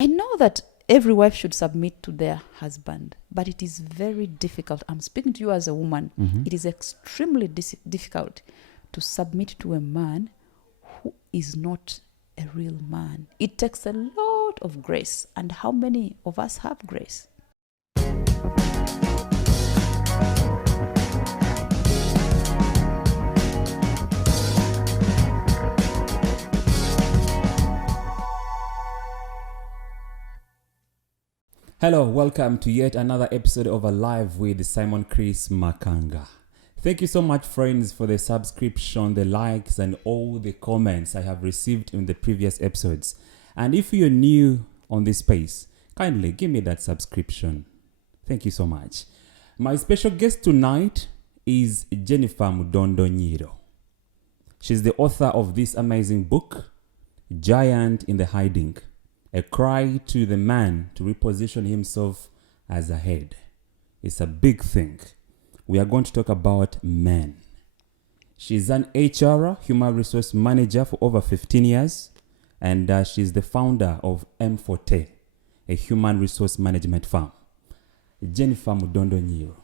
I know that every wife should submit to their husband, but it is very difficult. I'm speaking to you as a woman. It is extremely difficult to submit to a man who is not a real man. It takes a lot of grace. And how many of us have grace? Hello, welcome to yet another episode of Alive with Simon Chris Makanga. Thank you so much, friends, for the subscription, the likes, and all the comments I have received in the previous episodes. And if you're new on this space, kindly give me that subscription. Thank you so much. My special guest tonight is Jennifer Mudondo Nyiiro. She's the author of this amazing book, Giant in the Hiding. A cry to the man to reposition himself as a head. It's a big thing. We are going to talk about men. She's an HR, human resource manager for over 15 years. And she's the founder of M4T, a human resource management firm. Jennifer Mudondo Nyiiro.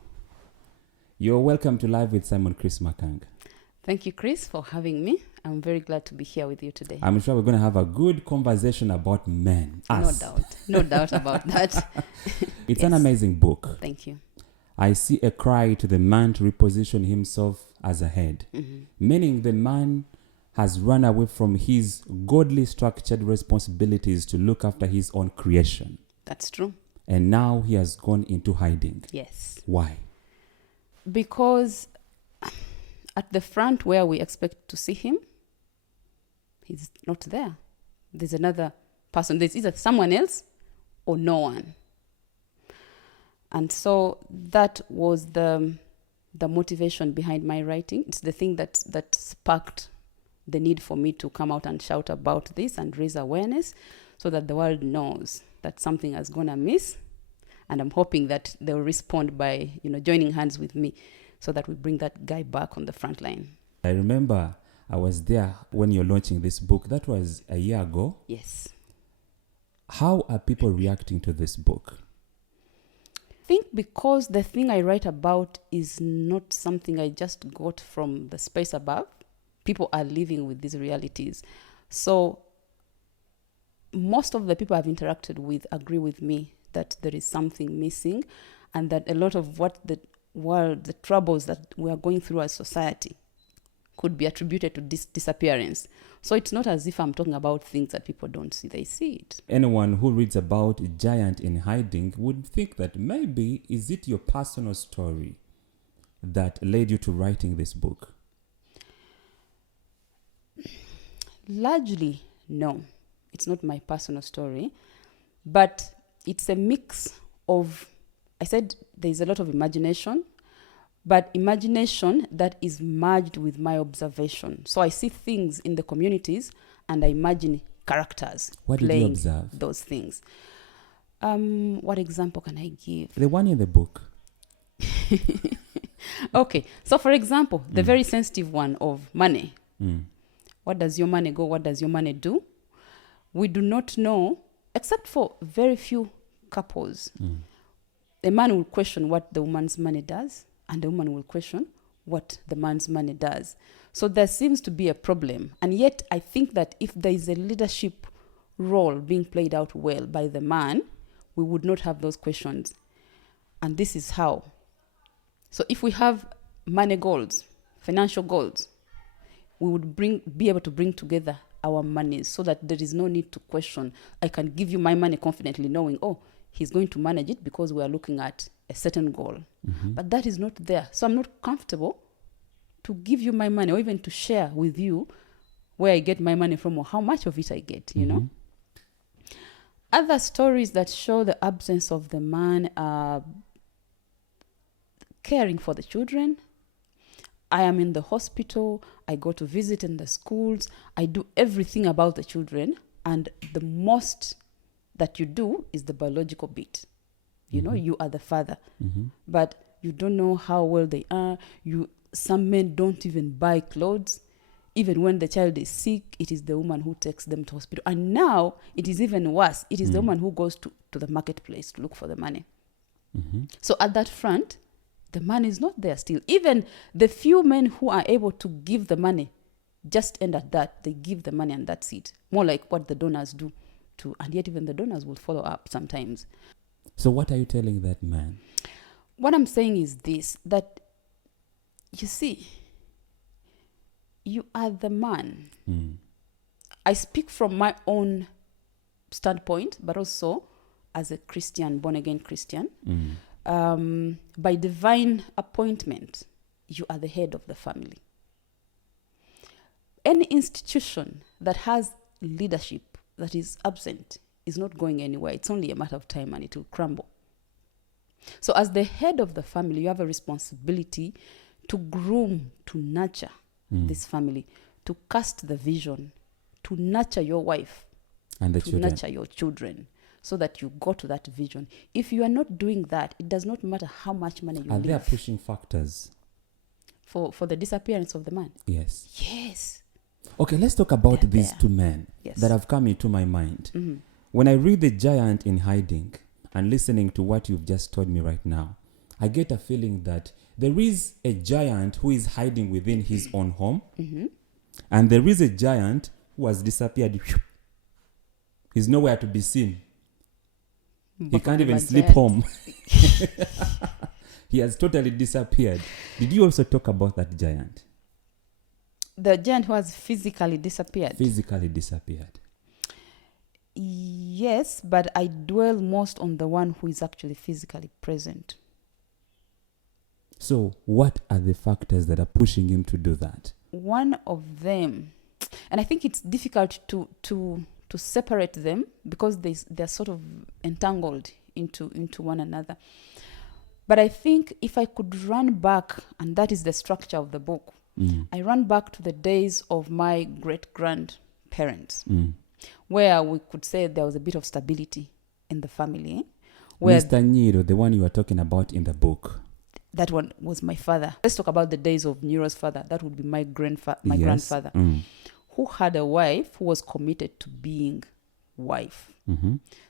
You're welcome to Live with Simon Chris Makanga. Thank you, Chris, for having me. I'm very glad to be here with you today. I'm sure we're going to have a good conversation about men. Us. No doubt about that. It's an amazing book. Thank you. I see a cry to the man to reposition himself as a head, meaning the man has run away from his godly structured responsibilities to look after his own creation. That's true. And now he has gone into hiding. Yes. Why? Because at the front where we expect to see him, he's not there. There's another person. There's either someone else or no one. And so that was the motivation behind my writing. It's the thing that sparked the need for me to come out and shout about this and raise awareness so that the world knows that something has gone amiss. And I'm hoping that they'll respond by, joining hands with me so that we bring that guy back on the front line. I remember I was there when you're launching this book. That was a year ago. Yes. How are people reacting to this book? I think because the thing I write about is not something I just got from the space above. People are living with these realities. So most of the people I've interacted with agree with me that there is something missing and that a lot of what the troubles that we are going through as society could be attributed to this disappearance. So it's not as if I'm talking about things that people don't see, they see it. Anyone who reads about Giant in Hiding would think that maybe is it your personal story that led you to writing this book? Largely, no. It's not my personal story, but it's a mix of, I said there's a lot of imagination, but imagination that is merged with my observation. So I see things in the communities and I imagine characters playing those things. What example can I give? The one in the book. Okay. So for example, the very sensitive one of money. What does your money go? What does your money do? We do not know, except for very few couples. A man will question what the woman's money does, and the woman will question what the man's money does. So there seems to be a problem. And yet I think that if there is a leadership role being played out well by the man, we would not have those questions. And this is how. So if we have money goals, financial goals, we would be able to bring together our monies so that there is no need to question. I can give you my money confidently knowing, he's going to manage it because we are looking at a certain goal. But that is not there. So I'm not comfortable to give you my money or even to share with you where I get my money from or how much of it I get, you know. Other stories that show the absence of the man are caring for the children. I am in the hospital. I go to visit in the schools. I do everything about the children. And the most that you do is the biological bit. You know, you are the father. But you don't know how well they are. Some men don't even buy clothes. Even when the child is sick, it is the woman who takes them to hospital. And now it is even worse. It is the woman who goes to the marketplace to look for the money. So at that front, the man is not there still. Even the few men who are able to give the money just end at that. They give the money and that's it. More like what the donors do too. And yet even the donors will follow up sometimes. So what are you telling that man? What I'm saying is this, that you see, you are the man. I speak from my own standpoint, but also as a Christian, born-again Christian. By divine appointment, you are the head of the family. Any institution that has leadership that is absent is not going anywhere. It's only a matter of time and it will crumble. So as the head of the family, you have a responsibility to groom, to nurture this family, to cast the vision, to nurture your wife, And the to children. nurture your children, so that you go to that vision. If you are not doing that, it does not matter how much money you Are there leave pushing factors? for the disappearance of the man. Yes. Yes. Okay, let's talk about They're these there. two men Yes. that have come into my mind. When I read The Giant in Hiding and listening to what you've just told me right now, I get a feeling that there is a giant who is hiding within his own home, and there is a giant who has disappeared. He's nowhere to be seen. He can't even sleep home. He has totally disappeared. Did you also talk about that giant? The giant who has physically disappeared. Physically disappeared. Yes, but I dwell most on the one who is actually physically present. So, what are the factors that are pushing him to do that? One of them, and I think it's difficult to separate them because they're sort of entangled into one another. But I think if I could run back, and that is the structure of the book, I run back to the days of my great-grandparents, where we could say there was a bit of stability in the family. Where Mr. Nyiiro, the one you are talking about in the book. that one was my father. Let's talk about the days of Nyiiro's father. That would be my Yes. grandfather, who had a wife who was committed to being wife.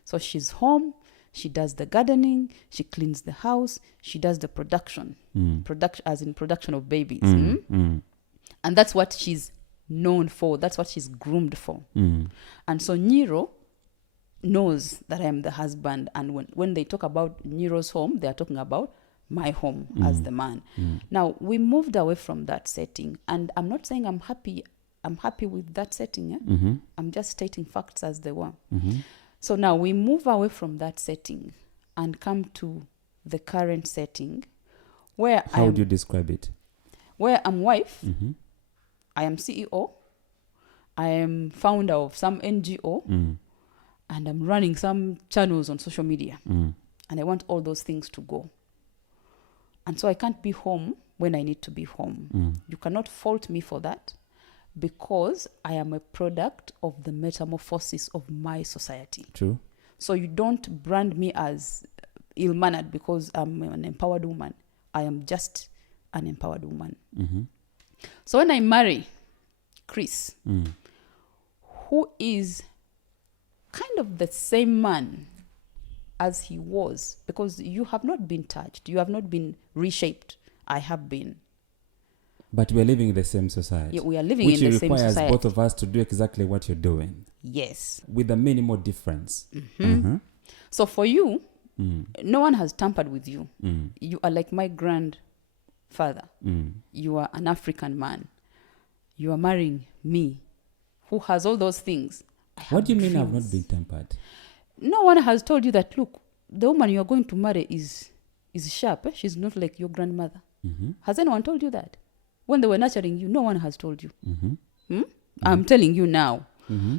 So she's home, she does the gardening, she cleans the house, she does the production, as in production of babies. And that's what she's known for. That's what she's groomed for. And so Nyiiro knows that I am the husband. And when they talk about Nyiiro's home, they are talking about my home as the man. Now, we moved away from that setting. And I'm not saying I'm happy with that setting. I'm just stating facts as they were. So now we move away from that setting and come to the current setting where How would you describe it? Where I'm wife, I am CEO, I am founder of some NGO, and I'm running some channels on social media. And I want all those things to go. And so I can't be home when I need to be home. You cannot fault me for that, because I am a product of the metamorphosis of my society. True. So you don't brand me as ill-mannered because I'm an empowered woman. I am just an empowered woman. So when I marry Chris, who is kind of the same man as he was, because you have not been touched, you have not been reshaped. I have been. But we are living in the same society. Yeah, we are living which in the same requires society. both of us to do exactly what you're doing. Yes. With a minimal difference. So for you, no one has tampered with you. You are like my grandfather. You are an African man. You are marrying me, who has all those things. What do you mean I've dreams. not been tempered? No one has told you that, look, the woman you are going to marry is sharp. She's not like your grandmother. Has anyone told you that? When they were nurturing you, no one has told you. I'm telling you now.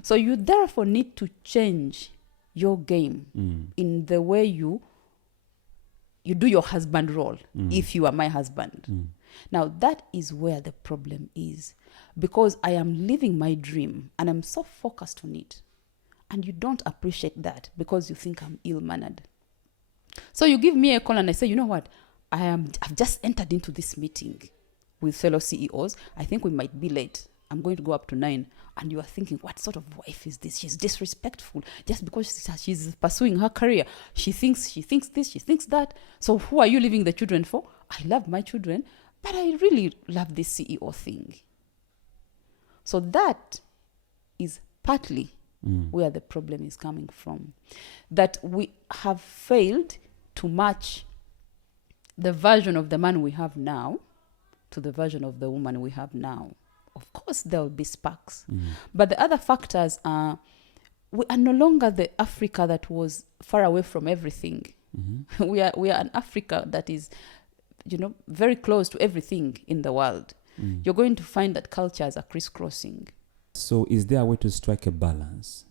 So you therefore need to change your game in the way you do your husband role, if you are my husband. Now, that is where the problem is, because I am living my dream and I'm so focused on it. And you don't appreciate that because you think I'm ill-mannered. So you give me a call and I say, you know what? I've just entered into this meeting with fellow CEOs. I think we might be late. I'm going to go up to 9. And you are thinking, what sort of wife is this? She's disrespectful just because she's pursuing her career. She thinks this, she thinks that. So who are you leaving the children for? I love my children, but I really love this CEO thing. So that is partly where the problem is coming from. That we have failed to match the version of the man we have now to the version of the woman we have now. Of course, there will be sparks. But the other factors are, we are no longer the Africa that was far away from everything. We are an Africa that is, very close to everything in the world. You're going to find that cultures are crisscrossing. So is there a way to strike a balance?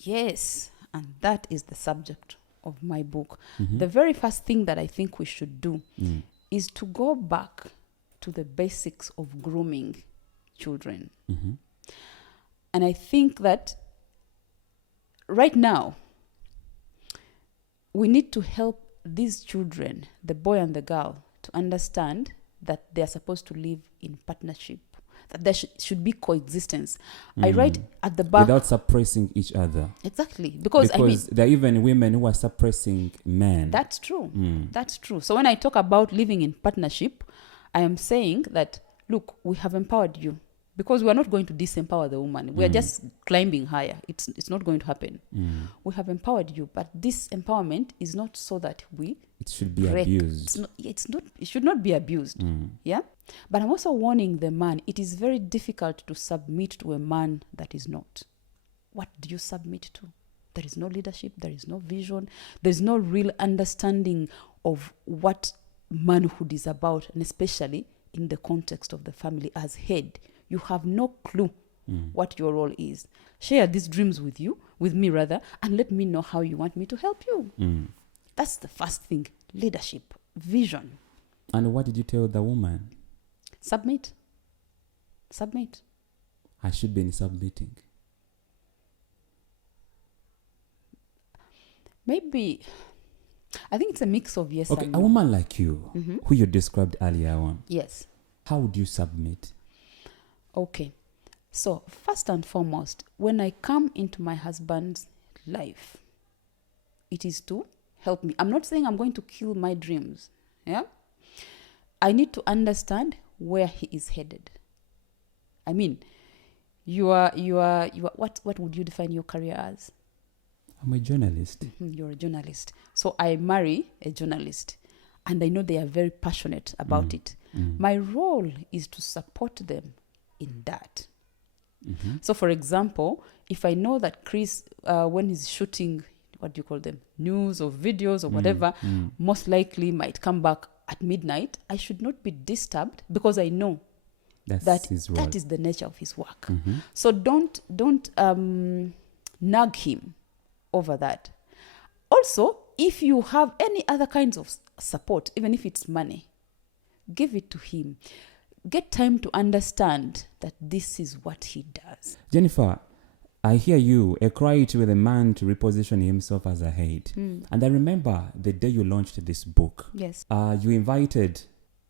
Yes, and that is the subject of my book. The very first thing that I think we should do is to go back to the basics of grooming children. And I think that right now, we need to help these children, the boy and the girl, to understand that they are supposed to live in partnership, that there should be coexistence. I write at the back... Without suppressing each other. Exactly. Because there are even women who are suppressing men. That's true. That's true. So when I talk about living in partnership, I am saying that, look, we have empowered you. Because we are not going to disempower the woman. We are just climbing higher. It's not going to happen. We have empowered you, but this empowerment is not so that we... It should be abused. It should not be abused. Yeah? But I'm also warning the man, it is very difficult to submit to a man that is not. What do you submit to? There is no leadership. There is no vision. There is no real understanding of what manhood is about, and especially in the context of the family as head. You have no clue what your role is. Share these dreams with me, and let me know how you want me to help you. That's the first thing. Leadership, vision. And what did you tell the woman? Submit. I should be submitting. Maybe, I think it's a mix of yes and no. A woman like you, who you described earlier on. Yes. How would you submit? Okay. So, first and foremost, when I come into my husband's life, it is to help me. I'm not saying I'm going to kill my dreams. Yeah? I need to understand where he is headed. I mean, you are what would you define your career as? I'm a journalist. You're a journalist. So I marry a journalist, and I know they are very passionate about it. My role is to support them in that. So, for example, if I know that Chris, when he's shooting, what do you call them, news or videos or whatever, most likely might come back at midnight, I should not be disturbed because I know that is the nature of his work. So don't nag him over that. Also, if you have any other kinds of support, even if it's money, give it to him. Get time to understand that this is what he does. Jennifer, I hear you equate with a man to reposition himself as a head. And I remember the day you launched this book. Yes. You invited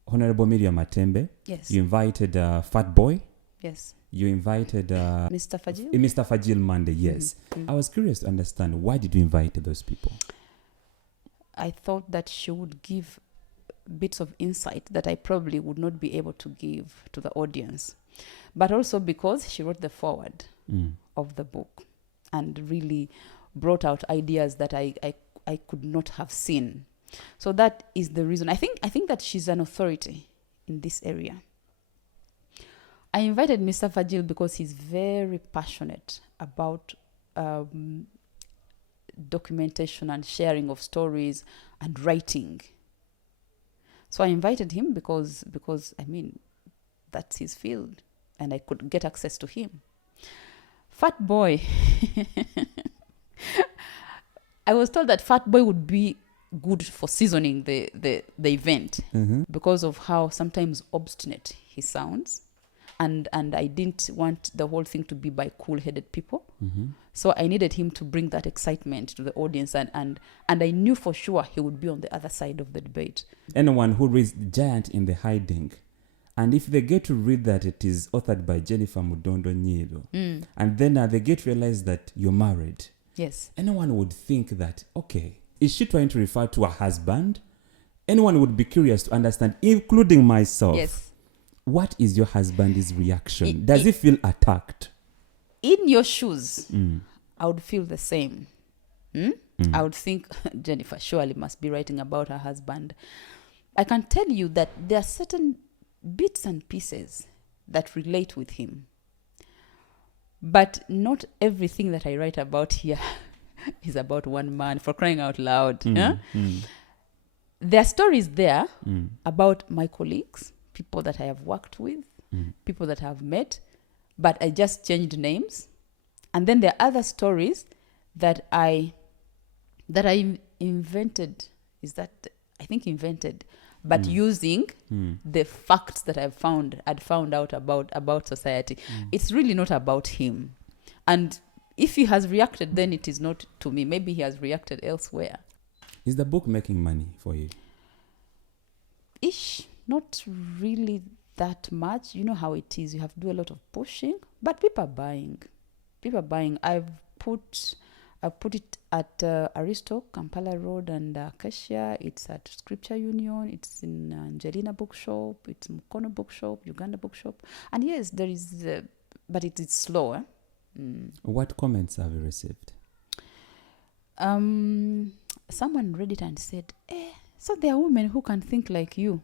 Honorable Miriam Matembe. Yes. You invited Fat Boy. Yes. You invited Mr. Fajil. Mr. Fajil Monday, yes. I was curious to understand, why did you invite those people? I thought that she would give bits of insight that I probably would not be able to give to the audience. But also because she wrote the foreword of the book and really brought out ideas that I could not have seen. So that is the reason. I think that she's an authority in this area. I invited Mr. Fajil because he's very passionate about documentation and sharing of stories and writing. So I invited him because I mean, that's his field and I could get access to him. Fat Boy. I was told that Fat Boy would be good for seasoning the event because of how sometimes obstinate he sounds. And I didn't want the whole thing to be by cool-headed people. So I needed him to bring that excitement to the audience. And I knew for sure he would be on the other side of the debate. Anyone who reads Giant in the Hiding And if they get to read that it is authored by Jennifer Mudondo Nyiiro, and then they get to realize that you're married, Yes. anyone would think that, okay, is she trying to refer to a husband? Anyone would be curious to understand, including myself. Yes. What is your husband's reaction? Does he feel attacked? In your shoes, I would feel the same. I would think Jennifer surely must be writing about her husband. I can tell you that there are certain bits and pieces that relate with him. But not everything that I write about here is about one man, for crying out loud. There are stories there about my colleagues, people that I have worked with, people that I have met, but I just changed names. And then there are other stories that I invented. But using the facts that I'd found out about society. It's really not about him. And if he has reacted, then it is not to me. Maybe he has reacted elsewhere. Is the book making money for you? Not really that much. You know how it is. You have to do a lot of pushing, but people are buying. I've put it at Aristo, Kampala Road and Acacia. It's at Scripture Union. It's in Angelina Bookshop. It's Mukono Bookshop, Uganda Bookshop. And yes, there is, but it is slower. What comments have you received? Someone read it and said, so there are women who can think like you.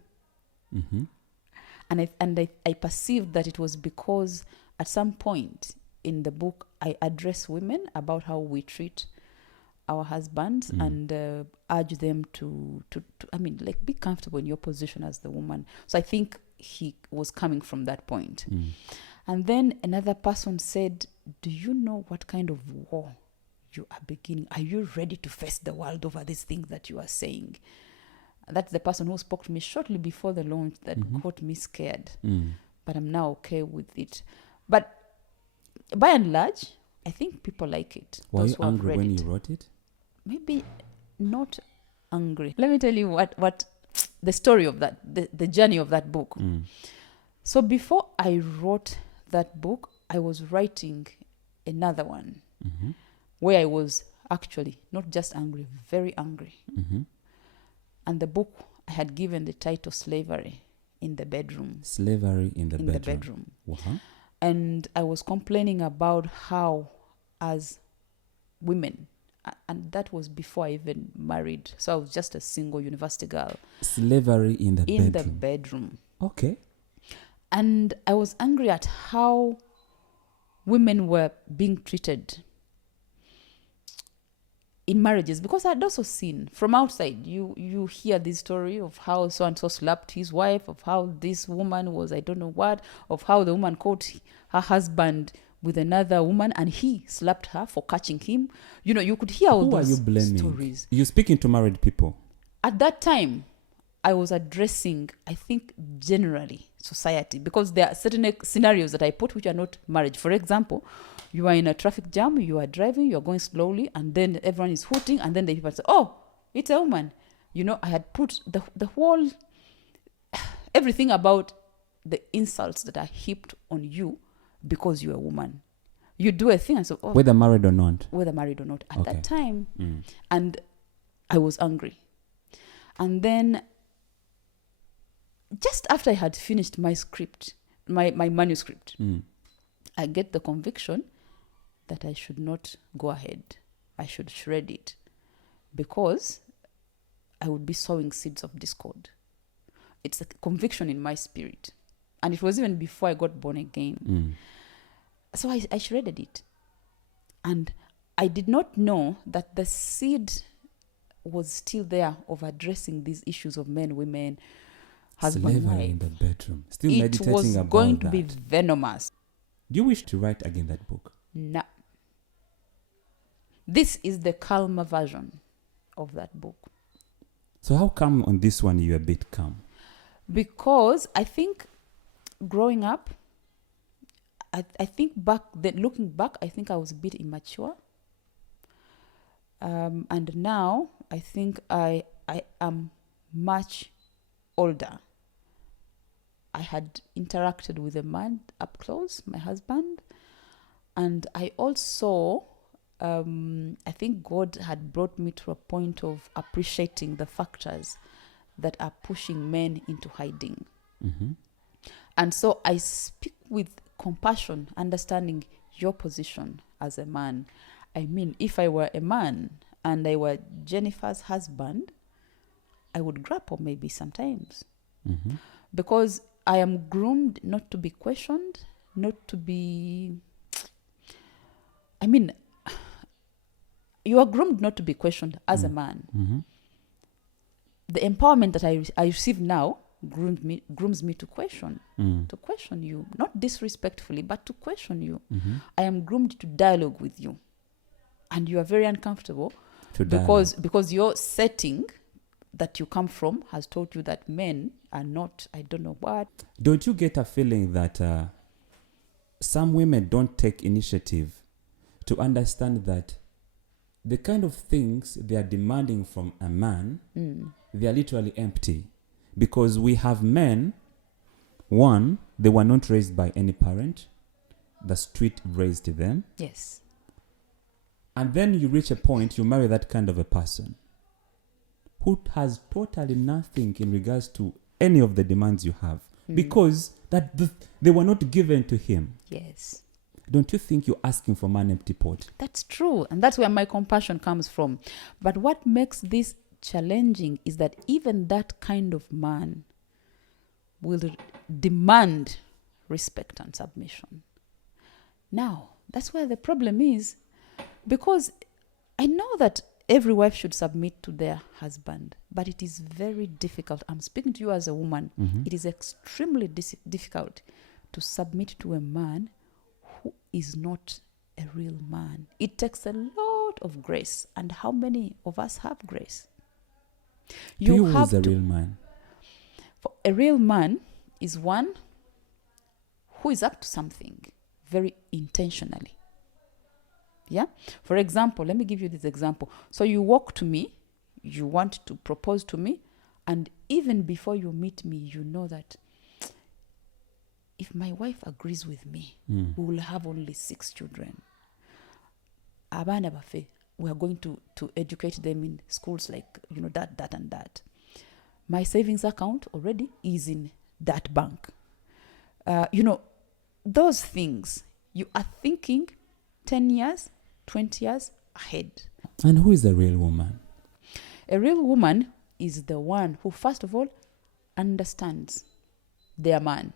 And I perceived that it was because at some point in the book, I address women about how we treat our husbands and urge them to be comfortable in your position as the woman. So I think he was coming from that point. And then another person said, do you know what kind of war you are beginning? Are you ready to face the world over these things that you are saying? That's the person who spoke to me shortly before the launch that got me scared. But I'm now okay with it. But by and large, I think people like it. Were you angry when you wrote it? Maybe not angry. Let me tell you what the story of that, the journey of that book. So before I wrote that book, I was writing another one where I was actually not just angry, very angry. And the book, I had given the title Slavery in the Bedroom. Slavery in the bedroom. In the bedroom. Uh-huh. And I was complaining about how, as women, and that was before I even married. So I was just a single university girl. Slavery in the bedroom. In the bedroom. Okay. And I was angry at how women were being treated in marriages, because I'd also seen from outside, you hear this story of how so-and-so slapped his wife, of how this woman was I don't know what, of how the woman caught her husband with another woman and he slapped her for catching him. You know, you could hear all those stories. You're speaking to married people. At that time, I was addressing, I think, generally society, because there are certain scenarios that I put which are not marriage. For example, you are in a traffic jam, you are driving, you are going slowly, and then everyone is hooting, and then the people say, oh, it's a woman. You know, I had put the whole, everything about the insults that are heaped on you because you're a woman. You do a thing and so, oh. Whether married or not. Whether married or not. At that time. And I was angry. And then, just after I had finished my script, my manuscript, I get the conviction that I should not go ahead. I should shred it, because I would be sowing seeds of discord. It's a conviction in my spirit. And it was even before I got born again. So I shredded it. And I did not know that the seed was still there of addressing these issues of men, women, husband, Slavery wife. in the bedroom. Still meditating about that. It was going to be venomous. Do you wish to write again that book? No. This is the calmer version of that book. So how come on this one you're a bit calm? Because I think growing up, I think looking back, I think I was a bit immature. And now I think I am much older. I had interacted with a man up close, my husband, and I also, I think God had brought me to a point of appreciating the factors that are pushing men into hiding. Mm-hmm. And so I speak with compassion, understanding your position as a man. I mean, if I were a man and I were Jennifer's husband, I would grapple maybe sometimes. Mm-hmm. Because I am groomed not to be questioned, not to be... I mean, you are groomed not to be questioned as a man. Mm-hmm. The empowerment that I receive now grooms me to question you, not disrespectfully, but to question you. Mm-hmm. I am groomed to dialogue with you, and you are very uncomfortable To because your setting that you come from has taught you that men are not, I don't know what. Don't you get a feeling that some women don't take initiative to understand that the kind of things they are demanding from a man, they are literally empty? Because we have men, one, they were not raised by any parent. The street raised them. Yes. And then you reach a point, you marry that kind of a person who has totally nothing in regards to any of the demands you have. Because they were not given to him. Yes. Don't you think you're asking for an empty pot? That's true. And that's where my compassion comes from. But what makes this challenging is that even that kind of man will demand respect and submission. Now, that's where the problem is, because I know that every wife should submit to their husband, but it is very difficult. I'm speaking to you as a woman. Mm-hmm. It is extremely difficult to submit to a man who is not a real man. It takes a lot of grace. And how many of us have grace? Who is a real man? For a real man is one who is up to something very intentionally. Yeah? For example, let me give you this example. So you walk to me, you want to propose to me, and even before you meet me, you know that if my wife agrees with me, we will have only 6 children. Abana bafe, we are going to educate them in schools like, that, and that. My savings account already is in that bank. Those things, you are thinking 10 years, 20 years ahead. And who is a real woman? A real woman is the one who, first of all, understands their man.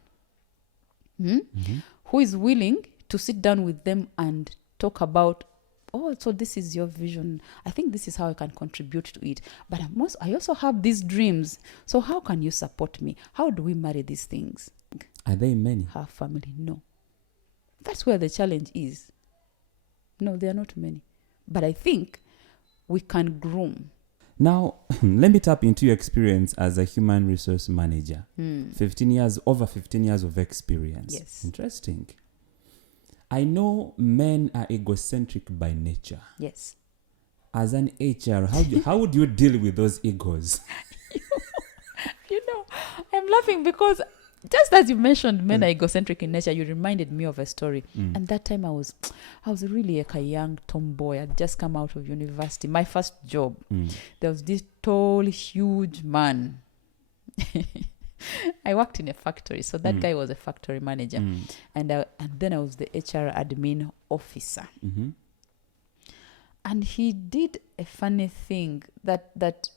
Mm-hmm. Who is willing to sit down with them and talk about, so this is your vision. I think this is how I can contribute to it. But I also have these dreams. So how can you support me? How do we marry these things? Are they many? Have family? No. That's where the challenge is. No, there are not many. But I think we can groom. Now, let me tap into your experience as a human resource manager. 15 years of experience. Yes. Interesting. I know men are egocentric by nature. Yes. As an HR, how would you deal with those egos? I'm laughing because just as you mentioned men are egocentric in nature, you reminded me of a story. And that time I was really like a young tomboy. I'd just come out of university. My first job. There was this tall, huge man. I worked in a factory, so that guy was a factory manager, and then I was the HR admin officer. Mm-hmm. And he did a funny thing that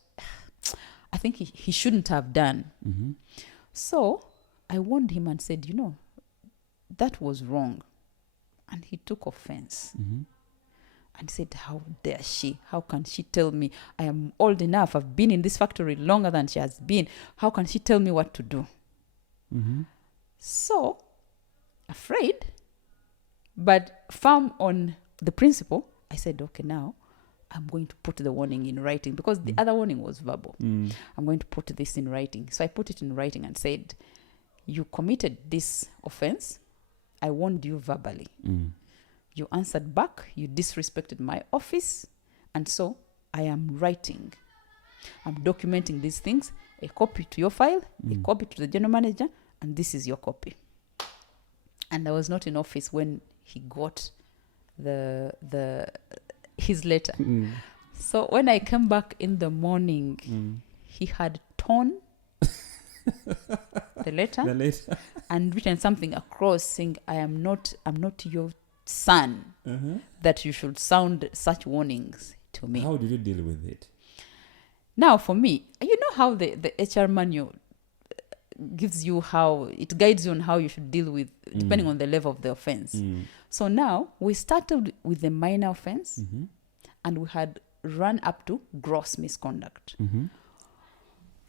I think he shouldn't have done. Mm-hmm. So I warned him and said, that was wrong. And he took offense. Mm-hmm. And said, how dare she? How can she tell me? I am old enough. I've been in this factory longer than she has been. How can she tell me what to do? Mm-hmm. So, afraid, but firm on the principle, I said, okay, now I'm going to put the warning in writing, because the other warning was verbal. I'm going to put this in writing. So I put it in writing and said, you committed this offense. I warned you verbally. You answered back, you disrespected my office, and so I am writing. I'm documenting these things, a copy to your file, a copy to the general manager, and this is your copy. And I was not in office when he got his letter. So when I came back in the morning, he had torn the letter and written something across saying, I'm not your son, that you should sound such warnings to me. How did you deal with it? Now, for me, you know how the HR manual gives you it guides you on how you should deal with, depending on the level of the offense. So now we started with the minor offense, and we had run up to gross misconduct.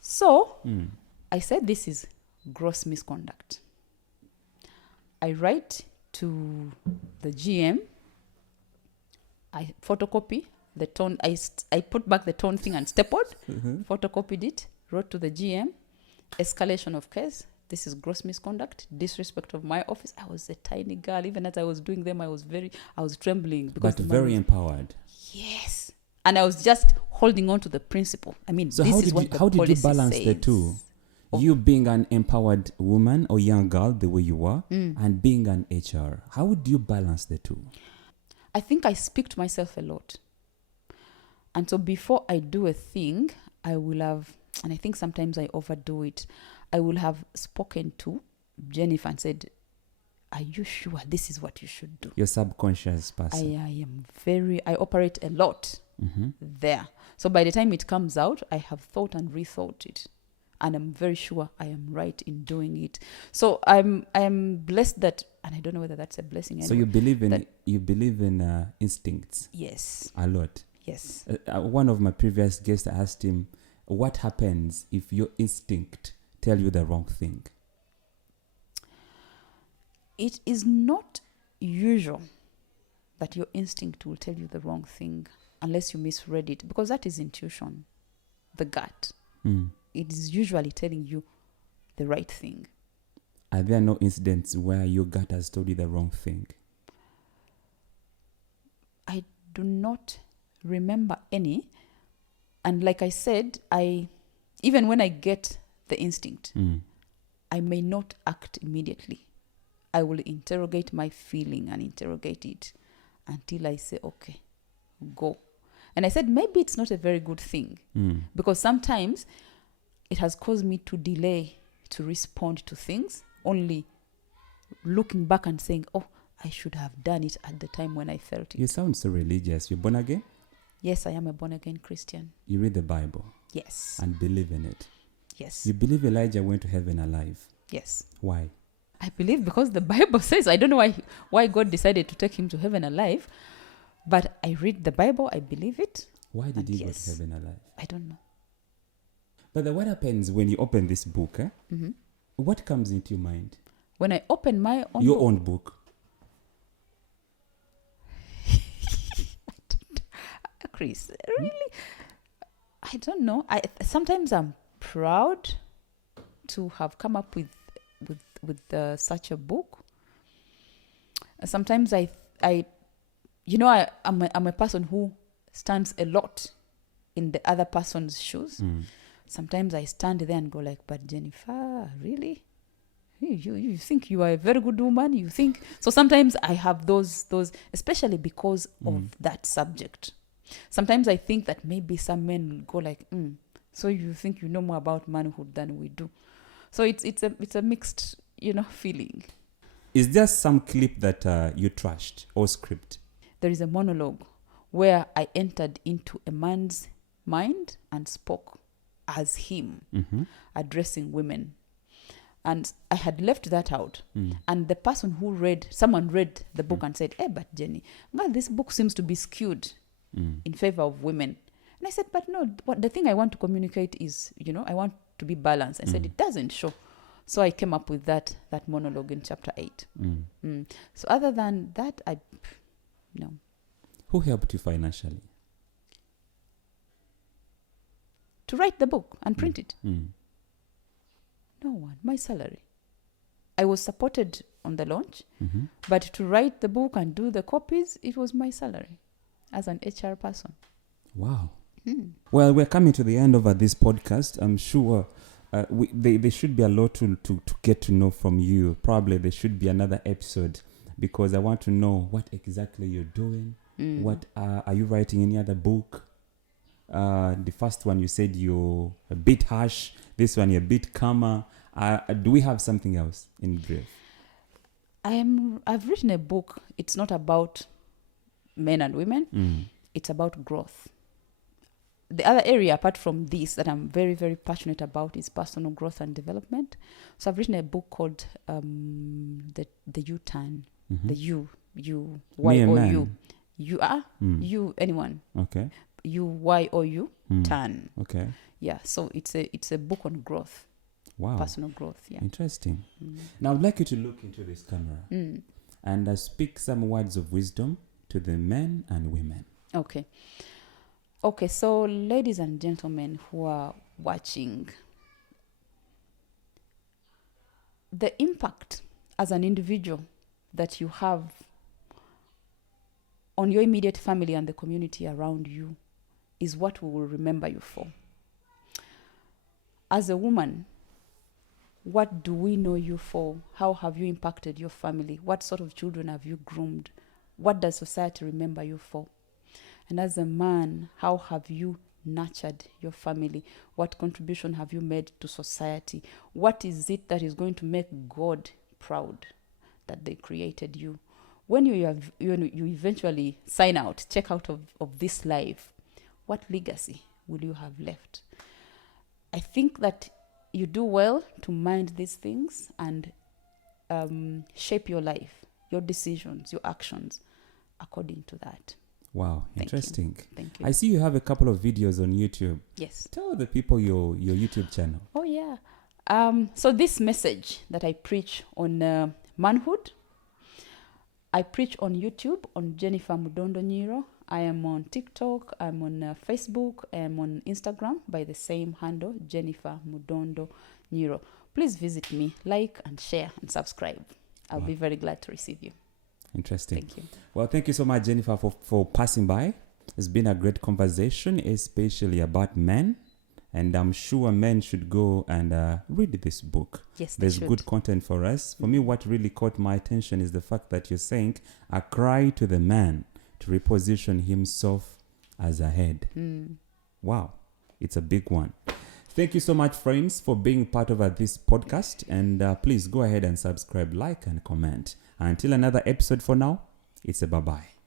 So I said, this is gross misconduct. I write to the GM. I photocopy the tone. I put back the tone thing and stapled, photocopied it, wrote to the GM, escalation of case. This is gross misconduct, disrespect of my office. I was a tiny girl. Even as I was doing them, I was trembling. Because but very empowered. Yes. And I was just holding on to the principle. I mean, so this how is what the how did you policy balance says. the two? You being an empowered woman or young girl, the way you were, and being an HR. How would you balance the two? I think I speak to myself a lot. And so before I do a thing, I will have, and I think sometimes I overdo it, I will have spoken to Jennifer and said, are you sure this is what you should do? Your subconscious person. I operate a lot there. So by the time it comes out, I have thought and rethought it. And I'm very sure I am right in doing it. So I'm blessed that, and I don't know whether that's a blessing. So you believe in instincts? Yes. A lot? Yes. One of my previous guests, I asked him, what happens if your instinct tell you the wrong thing? It is not usual that your instinct will tell you the wrong thing unless you misread it, because that is intuition, the gut. It is usually telling you the right thing. Are there no incidents where your gut has told you the wrong thing? I do not remember any. And like I said, even when I get the instinct, I may not act immediately. I will interrogate my feeling and interrogate it until I say, okay, go. And I said, maybe it's not a very good thing, because sometimes it has caused me to delay to respond to things, only looking back and saying, oh, I should have done it at the time when I felt it. You sound so religious. You're born again? Yes, I am a born-again Christian. You read the Bible? Yes. And believe in it? Yes. You believe Elijah went to heaven alive? Yes. Why? I believe because the Bible says. I don't know why God decided to take him to heaven alive, but I read the Bible, I believe it. Why did he go to heaven alive? I don't know. But then what happens when you open this book? What comes into your mind? When I open my own your book, own book? Chris, really? I don't know. Sometimes I'm proud to have come up with such a book. Sometimes I'm a person who stands a lot in the other person's shoes. Sometimes I stand there and go like, but Jennifer, really? You think you are a very good woman? You think? So sometimes I have those, especially because of that subject. Sometimes I think that maybe some men will go like, so you think you know more about manhood than we do. So it's a mixed, feeling. Is there some clip that you trashed or script? There is a monologue where I entered into a man's mind and spoke as him, addressing women. And I had left that out. And the person someone read the book and said, hey, but Jenny, well, this book seems to be skewed in favor of women. And I said, but no, the thing I want to communicate is, I want to be balanced. I said, it doesn't show. So I came up with that monologue in chapter 8. So other than that, no. Who helped you financially? To write the book and print it? No one. My salary. I was supported on the launch, but to write the book and do the copies, it was my salary as an HR person. Wow. Well, we're coming to the end of this podcast. I'm sure there should be a lot to get to know from you. Probably there should be another episode, because I want to know what exactly you're doing. What are you writing any other book? The first one you said you're a bit harsh. This one you're a bit calmer. Do we have something else in brief? I've written a book. It's not about men and women. It's about growth. The other area apart from this that I'm very, very passionate about is personal growth and development. So I've written a book called the U-Turn. The U, Y O U. You are you, anyone. Okay. U, Y O U, turn. Okay. Yeah. So it's a book on growth. Wow. Personal growth. Yeah. Interesting. Now I'd like you to look into this camera and speak some words of wisdom to the men and women. Okay. Okay, so ladies and gentlemen who are watching, the impact as an individual that you have on your immediate family and the community around you is what we will remember you for. As a woman, what do we know you for? How have you impacted your family? What sort of children have you groomed? What does society remember you for? And as a man, how have you nurtured your family? What contribution have you made to society? What is it that is going to make God proud that they created you? When you eventually sign out, check out of this life, what legacy will you have left? I think that you do well to mind these things and shape your life, your decisions, your actions according to that. Wow, interesting. Thank you. I see you have a couple of videos on YouTube. Yes. Tell the people your YouTube channel. Oh, yeah. So this message that I preach on manhood, I preach on YouTube on Jennifer Mudondo Nyiiro. I am on TikTok. I'm on Facebook. I'm on Instagram by the same handle, Jennifer Mudondo Nyiiro. Please visit me, like and share and subscribe. I'll be very glad to receive you. Interesting. Thank you. Well, thank you so much, Jennifer, for passing by. It's been a great conversation, especially about men. And I'm sure men should go and read this book. Yes, there's good content for us. For me, what really caught my attention is the fact that you're saying a cry to the man to reposition himself as a head. Wow, it's a big one. Thank you so much, friends, for being part of this podcast. And please go ahead and subscribe, like, and comment. Until another episode for now, it's a bye-bye.